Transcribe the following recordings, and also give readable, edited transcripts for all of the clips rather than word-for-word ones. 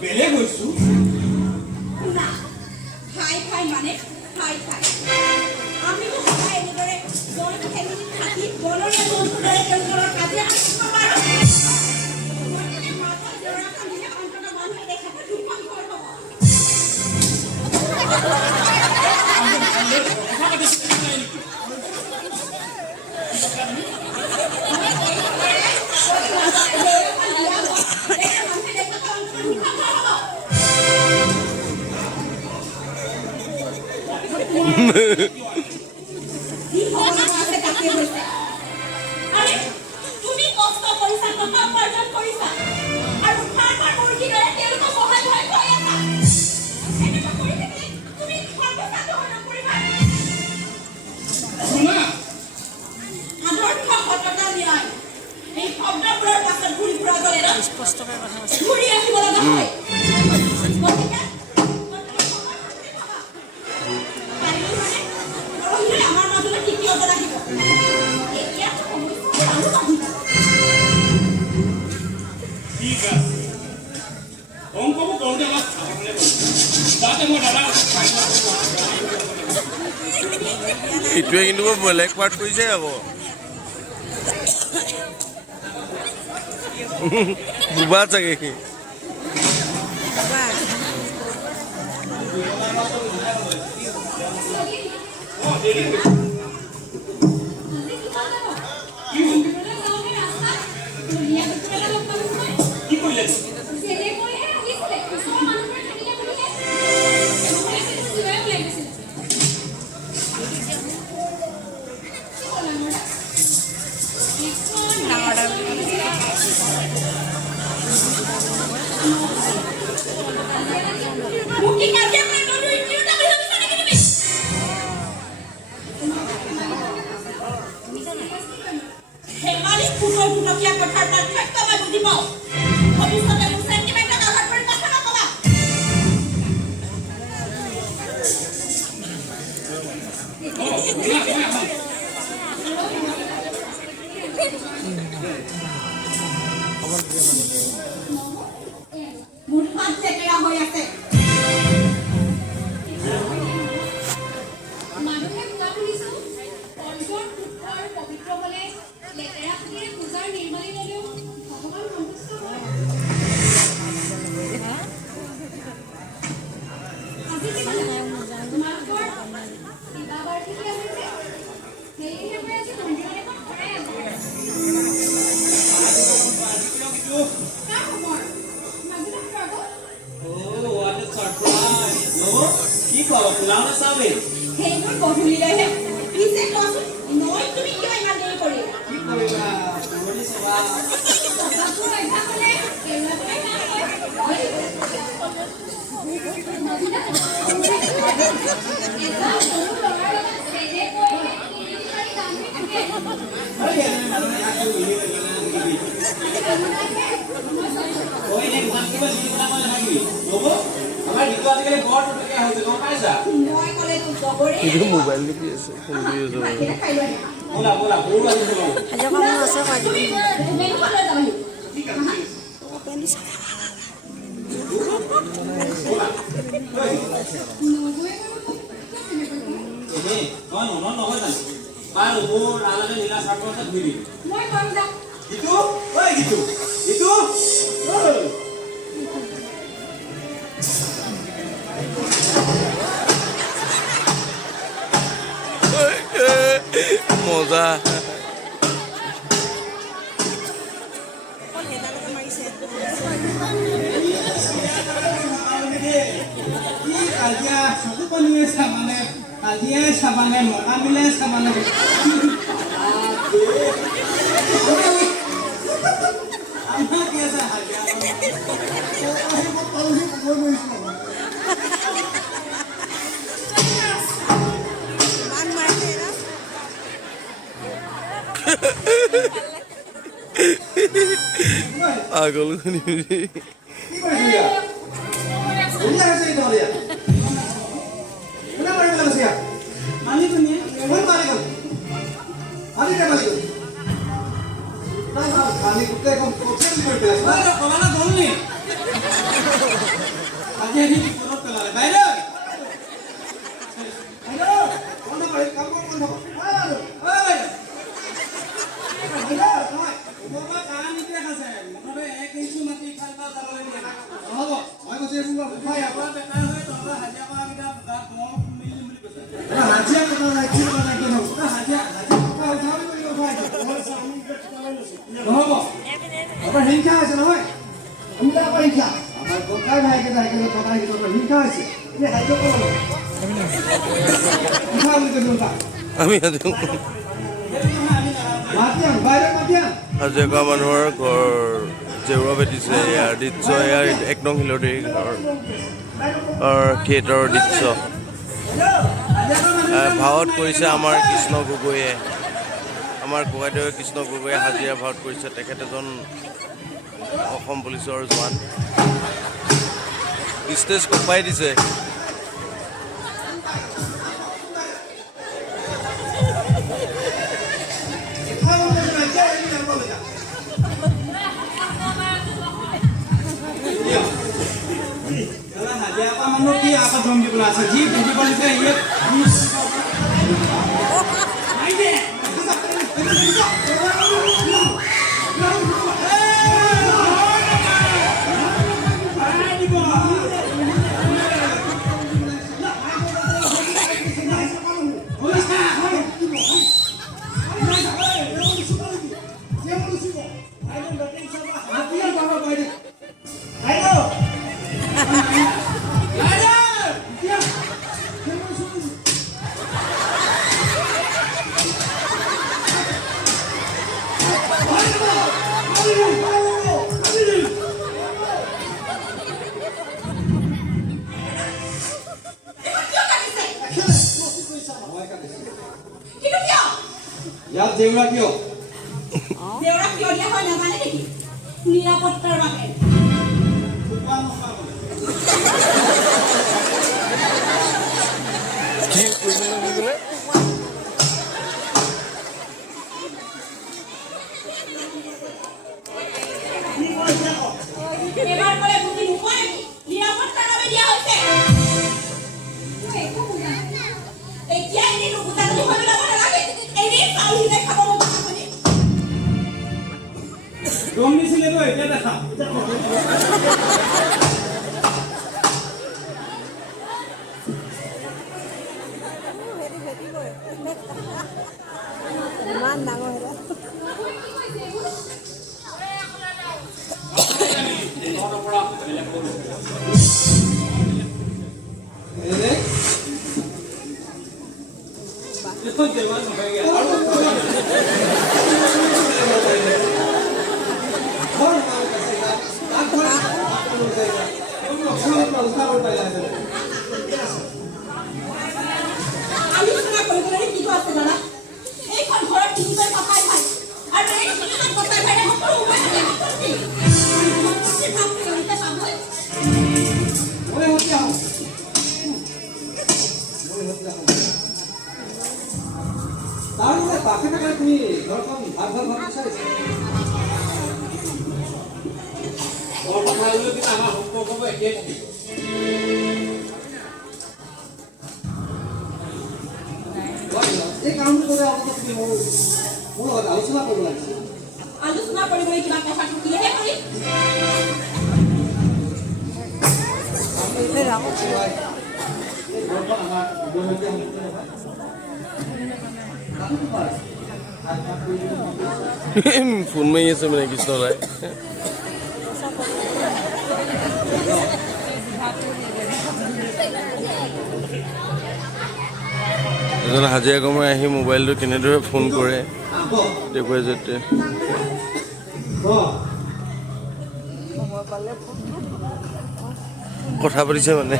বেলেগ হৈছো না খাই খাই মানে খাই খাই আমিও সদায় এনেদৰে জইণ্ট ফেমিলিত থাকি বনৰীয়া জন্তুৰ দৰে তেওঁলোকৰ কাজিয়া কৰিব পাৰোঁ মাজত জৰা কান্দিলে অন্তত মানুহে দেখাতে দুখন ঘৰ হ'ব তুমি কষ্ট কৰিছা টকা উপাৰ্জন কৰিছা আৰু ফাৰ্মাৰ মুৰ্গীৰ দৰে তেওঁলোকক সহায় হৈ গৈ আছা এনেকুৱা কৰি থাকিলে তুমি সৰ্বসাধাৰণ হৈ নপৰিবা আদৰ্শ সততা ন্যায় এই শব্দবোৰৰ পাছত ঘূৰি ফুৰা গ'লে স্পষ্টকৈ কথা আছে ঘূৰি আহিব লগা হয় গতিকে আমাৰ মাজলৈ তৃতীয়জন আহিব এতিয়া ঠিক আছে অংকবোৰ কৰোঁতে অলপ যাতে মই দাদা এইটোৱে কিন্তু বৰ বেলেগ পাৰ্ট কৰিছে আকৌ বুবা চাগে সি কি কৰিলে ধেমালি ফুটৰ ফুটকীয়া কথাৰ পাৰ্থক্য মই বুজি পাওঁ ভৱিষ্যতে মোৰ চেণ্টিমেণ্টত আঘাত কৰি কথা নকবা মোৰ হাত লেতেৰা হৈ আছে মানুহে কোৱা শুনিছোঁ অৰ্জুন পুত্ৰ পবিত্ৰ হ'লে লেতেৰা পানীৰে পূজাৰ নিৰ্মালি ল'লেও ভগৱান সন্তুষ্ট হয় আজি তোমালোকৰ বিবাহ বাৰ্ষিকী আহিছে সেয়েহে মই আজি মন্দিৰত এখন শৰাই আনিছোঁ কাৰ খবৰ মাজুলীৰ আগত কি খোৱাব পোলাও নে চাওমিন সেইবোৰ গধূলিলৈহে পিছে কোৱাচোন নৈ তুমি কিয় ইমান দেৰি কৰিলা কি কৰিবা পুৰণি স্বভাৱ কথাবোৰ অভ্যাস হ'লে কেইবাটাই কাম হয় এটা সৰু ল'ৰাৰ লগত তেনেকৈ তিনিচাৰি কাম থাকে মই ক'লে তোক জবৰে এইটো মোবাইল টিপি আছে ফোন কৰি আছে বাহিৰে খাই লৈ তুমি মেনুখন লৈ যাবাহি মই কম যাম মজা কাজিয়াই চাবানে মকামিলে চাবানে আমাৰ কি আছে আগল শুনি Ani, আজি আহি বিপদত পেলালে বাইদেউ বাইদেউ বন্ধ কৰি কাম বন্ধ হিংসা আছে নহয় হিংসা আমাৰ ককাই ভাইকে থকা হিংসা আছে আমি মাতি হাজিৰা মানুহৰ ঘৰ জেউৰা বেটিছে ইয়াৰ দৃশ্য ইয়াৰ 1 নং হিলদী ঘৰ থিয়েটাৰৰ দৃশ্য ভাৱত কৰিছে আমাৰ কৃষ্ণ গগৈয়ে আমাৰ ককাইদেউ কৃষ্ণ গগৈয়ে হাজিৰা ভাৱত কৰিছে তেখেত এজন অসম পুলিচৰ জোৱান ষ্টেজ কপাই দিছে কি apa dong di belakang ji di balik saya iya ayo ইয়াত জেউৰা কিয় দেউৰা কিয় দিয়া হয় নাজানে নেকি নিৰাপত্তাৰ বাবে কি কৰিলে এবাৰ ক'লে বুজি নোপোৱা নেকি নিৰাপত্তাৰ বাবে দিয়া হৈছে এতিয়া এনেই নুবুজা যদি হৈ যাব নালাগে এনেই চাউল সিজাই খাব মন আপুনি দম দিছিলে তো এতিয়া দেখা ইমান ডাঙৰ হেৰা আলোচনা কৰিবলৈ কি আছে জানা এইখন ঘৰত তিনিজন ককাই ভাই আৰু এই তিনিজন ককাই ভাইৰে সকলো উপায় আছে তাৰমানে পাখে পাখে তুমি ঘৰখন ভাল ভাল ভাব বিচাৰিছা কথা হ'লেও কিন্তু আমাৰ সম্পৰ্কবোৰ একেই থাকিব এই কামটো কৰে অৱস্থা তুমি মোৰ লগত আলোচনা কৰিব লাগিছিল আলোচনা কৰিবলৈ কিবা কথা থাকিলেহে কৰিম এই ঘৰখন আমাৰ উদয়মতীয়া সম্পূৰ্ণ নহয় ফোন মাৰি আছে মানে কৃষ্ণলাই এজন হাজিৰা কমাই আহি মোবাইলটো কেনেদৰে ফোন কৰে দেখুৱাই যাতে কথা পাতিছে মানে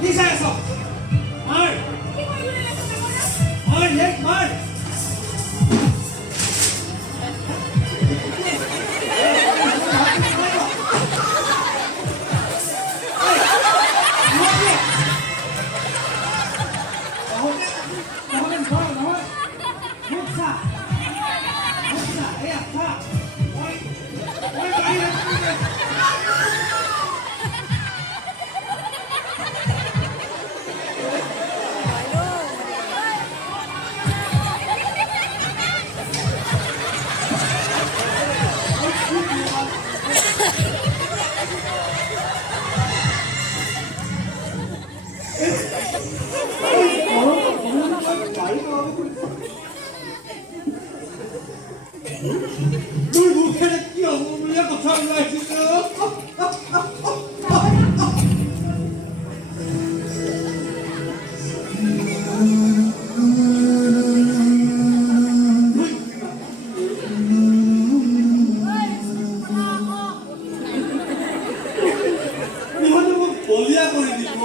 কি বলিয়া কৰি দিব